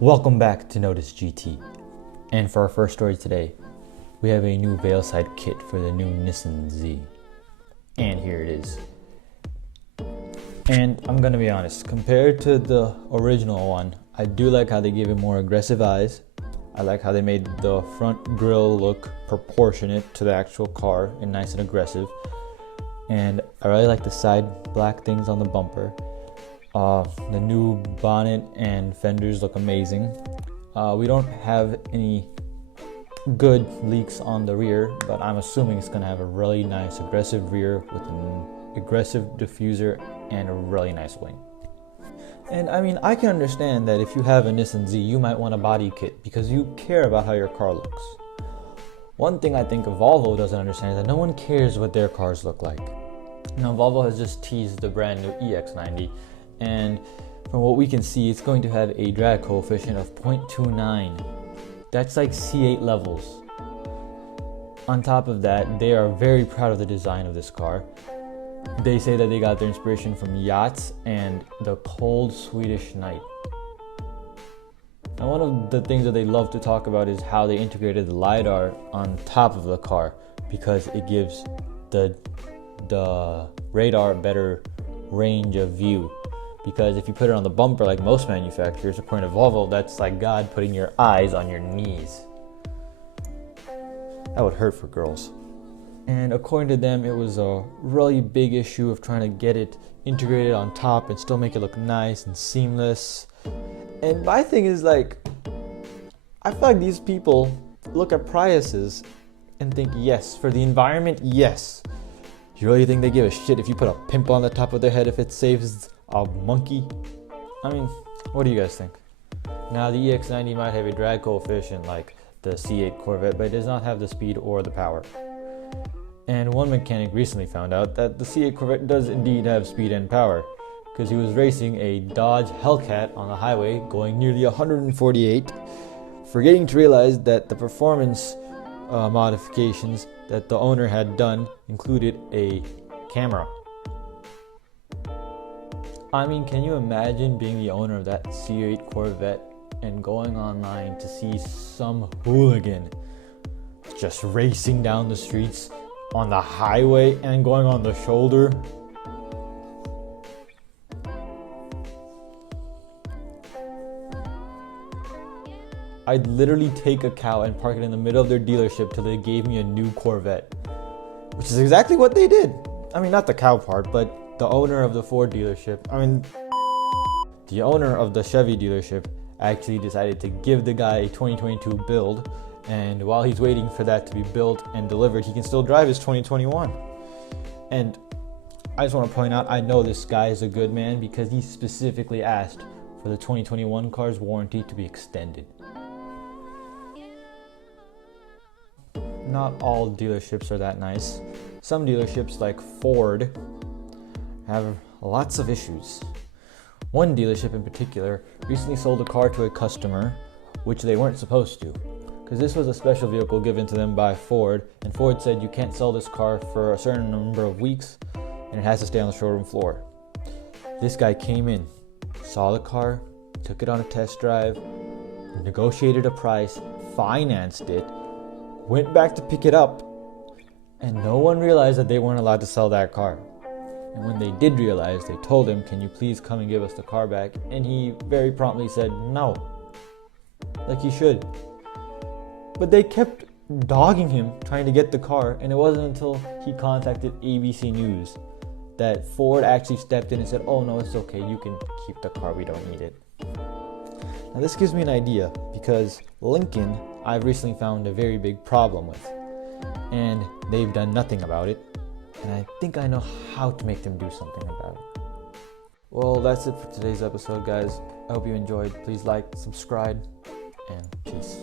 Welcome back to NoticeGT, and for our first story today, we have a new veil-side kit for the new Nissan Z, and here it is. And I'm gonna be honest, compared to the original one, I do like how they gave it more aggressive eyes. I like how they made the front grille look proportionate to the actual car and nice and aggressive. And I really like the side black things on the bumper. The new bonnet and fenders look amazing. We don't have any good leaks on the rear, but I'm assuming it's going to have a really nice aggressive rear with an aggressive diffuser and a really nice wing. And I mean, I can understand that if you have a Nissan Z, you might want a body kit because you care about how your car looks. One thing I think Volvo doesn't understand is that no one cares what their cars look like. Now, Volvo has just teased the brand new EX90, and from what we can see, it's going to have a drag coefficient of 0.29. That's like C8 levels. On top of that, they are very proud of the design of this car. They say that they got their inspiration from yachts and the cold Swedish night. Now, one of the things that they love to talk about is how they integrated the LiDAR on top of the car because it gives the radar a better range of view. Because if you put it on the bumper like most manufacturers, according to Volvo, that's like God putting your eyes on your knees. That would hurt for girls. And according to them, it was a really big issue of trying to get it integrated on top and still make it look nice and seamless. And my thing is like, I feel like these people look at Priuses and think, yes, for the environment, yes. You really think they give a shit if you put a pimple on the top of their head if it saves a monkey? I mean, what do you guys think? Now, the EX90 might have a drag coefficient like the C8 Corvette, but it does not have the speed or the power. And one mechanic recently found out that the C8 Corvette does indeed have speed and power, because he was racing a Dodge Hellcat on the highway going nearly 148, forgetting to realize that the performance modifications that the owner had done included a camera. I mean, can you imagine being the owner of that C8 Corvette and going online to see some hooligan just racing down the streets on the highway and going on the shoulder? I'd literally take a cow and park it in the middle of their dealership till they gave me a new Corvette, which is exactly what they did. I mean, not the cow part, but the owner of the Ford dealership, the owner of the Chevy dealership actually decided to give the guy a 2022 build, and while he's waiting for that to be built and delivered, he can still drive his 2021. And I just want to point out, I know this guy is a good man because he specifically asked for the 2021 car's warranty to be extended. Not all dealerships are that nice. Some dealerships, like Ford, have lots of issues. One dealership in particular recently sold a car to a customer, which they weren't supposed to, because this was a special vehicle given to them by Ford, and Ford said you can't sell this car for a certain number of weeks and it has to stay on the showroom floor. This guy came in, saw the car, took it on a test drive, negotiated a price, financed it, went back to pick it up, and no one realized that they weren't allowed to sell that car. And when they did realize, they told him, "Can you please come and give us the car back?" And he very promptly said no, like he should. But they kept dogging him trying to get the car, and it wasn't until he contacted ABC News that Ford actually stepped in and said, "Oh no, it's okay, you can keep the car, we don't need it." Now this gives me an idea, because Lincoln I've recently found a very big problem with, and they've done nothing about it, and I think I know how to make them do something about it. Well, that's it for today's episode, guys. I hope you enjoyed. Please like, subscribe, and peace.